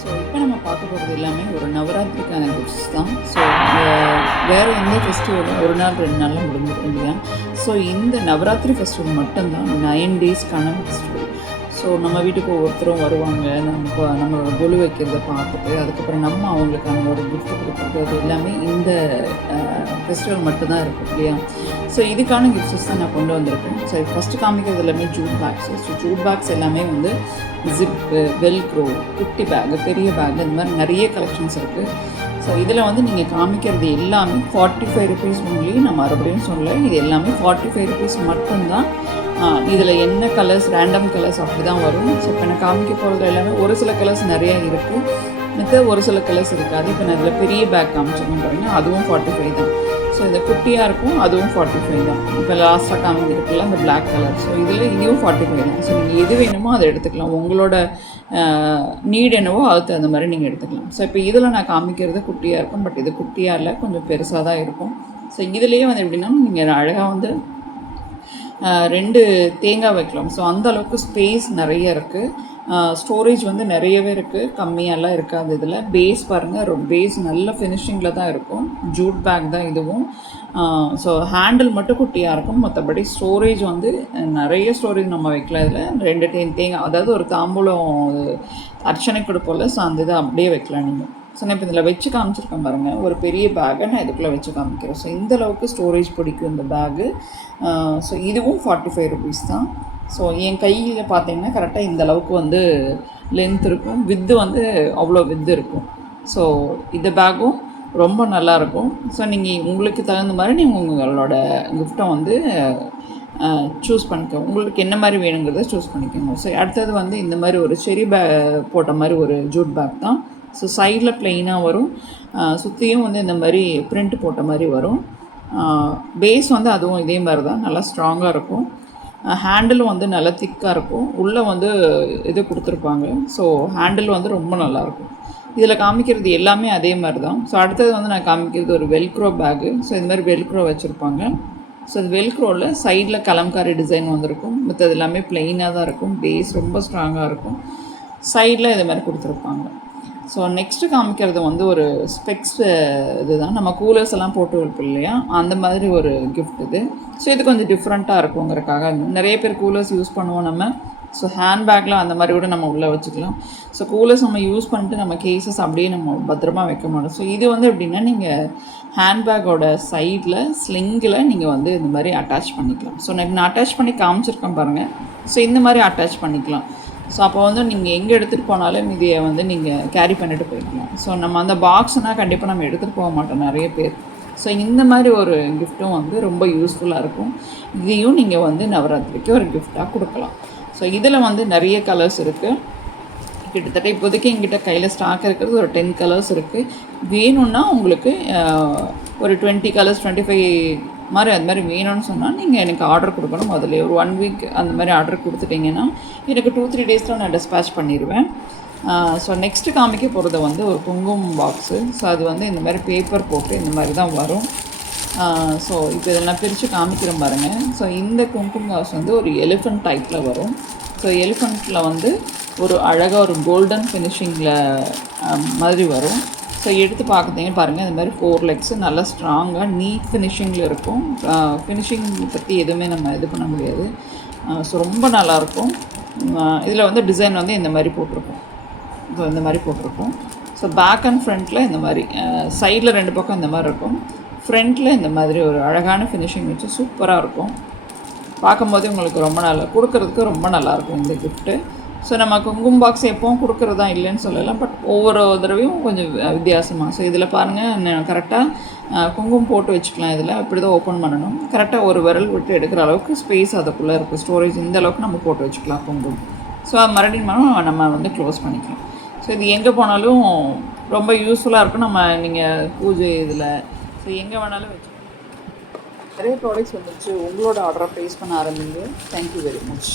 So இப்போ நம்ம பார்க்க போகிறது எல்லாமே ஒரு நவராத்திரிக்கான கிஃப்ட்ஸ் தான். ஸோ வேறு எந்த ஃபெஸ்டிவலும் ஒரு நாள் 2 நாளில் முடிஞ்சிடும் இல்லையா? ஸோ இந்த நவராத்திரி ஃபெஸ்டிவல் மட்டும்தான் 9 டேஸ்க்கான ஃபெஸ்டிவல். ஸோ நம்ம வீட்டுக்கு ஒவ்வொருத்தரும் வருவாங்க, நம்மளோட கொலு வைக்கிறத பார்த்துட்டு அதுக்கப்புறம் நம்ம அவங்களுக்கான ஒரு கிஃப்ட் கொடுக்குறது, அது எல்லாமே இந்த ஃபெஸ்டிவல் மட்டும்தான் இருக்கும் இல்லையா? ஸோ இதுக்கான கிஃப்ட்ஸ் தான் நான் கொண்டு வந்திருக்கேன். ஸோ ஃபஸ்ட்டு காமிக்கிறது எல்லாமே Jude packs. So Jude packs எல்லாமே வந்து ஜிப்பு, வெல்க்ரோ, குட்டி பேக்கு, பெரிய பேக்கு, இந்த மாதிரி நிறைய கலெக்ஷன்ஸ் இருக்குது. ஸோ இதில் வந்து நீங்கள் காமிக்கிறது எல்லாமே 45 ருபீஸ் ஒன்லி. நான் மறுபடியும் சொல்ல, இது எல்லாமே 45 ருபீஸ் மட்டும்தான். இதில் என்ன கலர்ஸ், ரேண்டம் கலர்ஸ் அப்படி தான் வரும். ஸோ இப்போ நான் காமிக்க போகிறது எல்லாமே ஒரு சில கலர்ஸ் நிறையா இருக்குது, மித்த ஒரு சில கலர்ஸ் இருக்காது. இப்போ நான் இதில் பெரிய பேக் காமிச்சிருக்கேன் பாருங்கள், அதுவும் 45 தான். ஸோ இந்த குட்டியாக இருக்கும், அதுவும் 45 தான். இப்போ லாஸ்ட்டாக காமிக்கிறதுக்குள்ள அந்த பிளாக் கலர். ஸோ இதில் இதுவும் 45 தான். ஸோ நீங்கள் எது வேணுமோ அதை எடுத்துக்கலாம், உங்களோட நீட் என்னவோ அதுக்கு அந்த மாதிரி நீங்கள் எடுத்துக்கலாம். ஸோ இப்போ இதில் நான் காமிக்கிறது குட்டியாக இருக்கும், பட் இது குட்டியாக இல்லை, கொஞ்சம் பெருசாக தான் இருக்கும். ஸோ இதுலேயே வந்து எப்படின்னா நீங்கள் அழகாக வந்து 2 தேங்காய் வைக்கலாம். ஸோ அந்த அளவுக்கு ஸ்பேஸ் நிறைய இருக்குது. ஸ்டோரேஜ் வந்து நிறையவே இருக்குது, கம்மியாலாம் இருக்காது. இதில் பேஸ் பாருங்கள், பேஸ் நல்ல ஃபினிஷிங்கில் தான் இருக்கும். ஜூட் பேக் தான் இதுவும். ஸோ ஹேண்டில் மட்டும் குட்டியாக இருக்கும், மற்றபடி ஸ்டோரேஜ் வந்து நிறைய ஸ்டோரேஜ் நம்ம வைக்கலாம். இதில் 2 தேங்காய், அதாவது ஒரு தாம்பூலம் அர்ச்சனை கொடுப்போம்ல, ஸோ அந்த இதை அப்படியே வைக்கலாம் நீங்கள். ஸோ நான் இப்போ இதில் வச்சு காமிச்சிருக்கேன் பாருங்கள், ஒரு பெரிய பேக்கை நான் இதுக்குள்ளே வச்சு காமிக்கிறேன். ஸோ இந்த அளவுக்கு ஸ்டோரேஜ் பிடிக்கும் இந்த பேகு. ஸோ இதுவும் 45 ருபீஸ் தான். ஸோ என் கையில் பார்த்தீங்கன்னா கரெக்டாக இந்த அளவுக்கு வந்து லென்த் இருக்கும், வித்து வந்து அவ்வளோ வித்து இருக்கும். ஸோ இந்த பேக்கும் ரொம்ப நல்லாயிருக்கும். ஸோ நீங்கள் உங்களுக்கு தகுந்த மாதிரி நீங்கள் உங்களோட கிஃப்ட்டை வந்து சூஸ் பண்ணிக்கோங்க, உங்களுக்கு என்ன மாதிரி வேணுங்கிறத சூஸ் பண்ணிக்கோங்க. ஸோ அடுத்தது வந்து இந்த மாதிரி ஒரு செரி போட்ட மாதிரி ஒரு ஜூட் பேக் தான். ஸோ சைடில் ப்ளெயினாக வரும், சுற்றியும் வந்து இந்த மாதிரி பிரிண்ட் போட்ட மாதிரி வரும். பேஸ் வந்து அதுவும் இதே மாதிரி தான், நல்லா ஸ்ட்ராங்காக இருக்கும். ஹேண்டிலும் வந்து நல்லா திக்காக இருக்கும், உள்ளே வந்து இது கொடுத்துருப்பாங்க. ஸோ ஹேண்டில் வந்து ரொம்ப நல்லாயிருக்கும். இதில் காமிக்கிறது எல்லாமே அதே மாதிரி தான். ஸோ அடுத்தது வந்து நான் காமிக்கிறது ஒரு வெல்க்ரோ பேக்கு. ஸோ இந்த மாதிரி வெல்க்ரோ வச்சுருப்பாங்க. ஸோ அது வெல்க்ரோவில் சைடில் கலம்காரி டிசைன் வந்திருக்கும், மற்றது எல்லாமே ப்ளெயினாக தான் இருக்கும். பேஸ் ரொம்ப ஸ்ட்ராங்காக இருக்கும், சைடில் இது மாதிரி கொடுத்துருப்பாங்க. ஸோ நெக்ஸ்ட்டு காமிக்கிறது வந்து ஒரு ஸ்பெக்ஸ் இதுதான், நம்ம கூலர்ஸ் எல்லாம் போட்டு வைப்போம் இல்லையா, அந்த மாதிரி ஒரு கிஃப்ட் இது. ஸோ இது கொஞ்சம் டிஃப்ரெண்ட்டாக இருக்குங்கிறக்காக. நிறைய பேர் கூலர்ஸ் யூஸ் பண்ணுவோம் நம்ம. ஸோ ஹேண்ட்பேக்கில் அந்த மாதிரி கூட நம்ம உள்ளே வச்சுக்கலாம். ஸோ கூலர்ஸ் நம்ம யூஸ் பண்ணிட்டு நம்ம கேசஸ் அப்படியே நம்ம பத்திரமா வைக்க மாட்டோம். ஸோ இது வந்து எப்படின்னா நீங்கள் ஹேண்ட்பேக்கோட சைடில் ஸ்லிங்கில் நீங்கள் வந்து இந்த மாதிரி அட்டாச் பண்ணிக்கலாம். ஸோ நான் அட்டாச் பண்ணி காமிச்சிருக்கேன் பாருங்கள். ஸோ இந்த மாதிரி அட்டாச் பண்ணிக்கலாம். ஸோ அப்போ வந்து நீங்கள் எங்கே எடுத்துகிட்டு போனாலும் இதையை வந்து நீங்கள் கேரி பண்ணிட்டு போய்க்கலாம். ஸோ நம்ம அந்த பாக்ஸ்னால் கண்டிப்பாக நம்ம எடுத்துகிட்டு போக மாட்டோம் நிறைய பேர். ஸோ இந்த மாதிரி ஒரு கிஃப்ட்டும் வந்து ரொம்ப யூஸ்ஃபுல்லாக இருக்கும். இதையும் நீங்கள் வந்து நவராத்திரிக்கு ஒரு கிஃப்டாக கொடுக்கலாம். ஸோ இதில் வந்து நிறைய கலர்ஸ் இருக்குது. கிட்டத்தட்ட இப்போதைக்கு எங்கிட்ட கையில் ஸ்டாக் இருக்கிறது ஒரு 10 கலர்ஸ் இருக்குது. வேணும்னா உங்களுக்கு ஒரு 20 கலர்ஸ் 25 மாதிரி அது மாதிரி வேணும்னு சொன்னால் நீங்கள் எனக்கு ஆர்டர் கொடுக்கணும். முதல்ல ஒரு 1 வீக் அந்த மாதிரி ஆர்டர் கொடுத்துட்டிங்கன்னா எனக்கு 2-3 டேஸில் நான் டிஸ்பேச் பண்ணிடுவேன். ஸோ நெக்ஸ்ட்டு காமிக்க போகிறது வந்து ஒரு குங்குமம் பாக்ஸு. ஸோ அது வந்து இந்த மாதிரி பேப்பர் போட்டு இந்த மாதிரி தான் வரும். ஸோ இப்போ இதெல்லாம் பிரித்து காமிக்கிறேன் பாருங்கள். ஸோ இந்த குங்குமம் பாக்ஸ் வந்து ஒரு எலிஃபண்ட் டைப்பில் வரும். ஸோ எலிஃபண்ட்டில் வந்து ஒரு அழகாக ஒரு கோல்டன் ஃபினிஷிங்கில் மாதிரி வரும். ஸோ எடுத்து பார்க்குறீங்க பாருங்கள், இந்த மாதிரி 4 லெக்ஸு நல்லா ஸ்ட்ராங்காக நீட் ஃபினிஷிங்கில் இருக்கும். ஃபினிஷிங் பற்றி எதுவுமே நம்ம இது பண்ண முடியாது. ஸோ ரொம்ப நல்லாயிருக்கும். இதில் வந்து டிசைன் வந்து இந்த மாதிரி போட்டிருக்கோம். ஸோ இந்த மாதிரி போட்டிருக்கோம். ஸோ பேக் அண்ட் ஃப்ரண்ட்டில் இந்த மாதிரி, சைடில் 2 பக்கம் இந்த மாதிரி இருக்கும், ஃப்ரண்ட்டில் இந்த மாதிரி ஒரு அழகான ஃபினிஷிங் வச்சு சூப்பராக இருக்கும். பார்க்கும்போதே உங்களுக்கு ரொம்ப நல்லா, கொடுக்குறதுக்கு ரொம்ப நல்லாயிருக்கும் இந்த கிஃப்ட்டு. ஸோ நம்ம குங்குமம் பாக்ஸ் எப்போவும் கொடுக்குறதா இல்லைன்னு சொல்லலாம், பட் ஒவ்வொரு தடவையும் கொஞ்சம் வித்தியாசமாக. ஸோ இதில் பாருங்கள், கரெக்டாக குங்குமம் போட்டு வச்சுக்கலாம். இதில் இப்படி தான் ஓப்பன் பண்ணணும். கரெக்டாக ஒரு விரல் விட்டு எடுக்கிற அளவுக்கு ஸ்பேஸ் அதுக்குள்ளே இருக்குது, ஸ்டோரேஜ் இந்த அளவுக்கு நம்ம போட்டு வச்சுக்கலாம் குங்குமம். ஸோ அது மறுபடியும் நம்ம வந்து க்ளோஸ் பண்ணிக்கலாம். ஸோ இது எங்கே போனாலும் ரொம்ப யூஸ்ஃபுல்லாக இருக்கும். நீங்கள் பூஜை இதில் ஸோ எங்கே வேணாலும் வச்சுக்கலாம். நிறைய ப்ராடக்ட்ஸ் வந்துச்சு. உங்களோட ஆர்டரை ப்ளேஸ் பண்ண ஆரம்பிங்க. Thank you very much.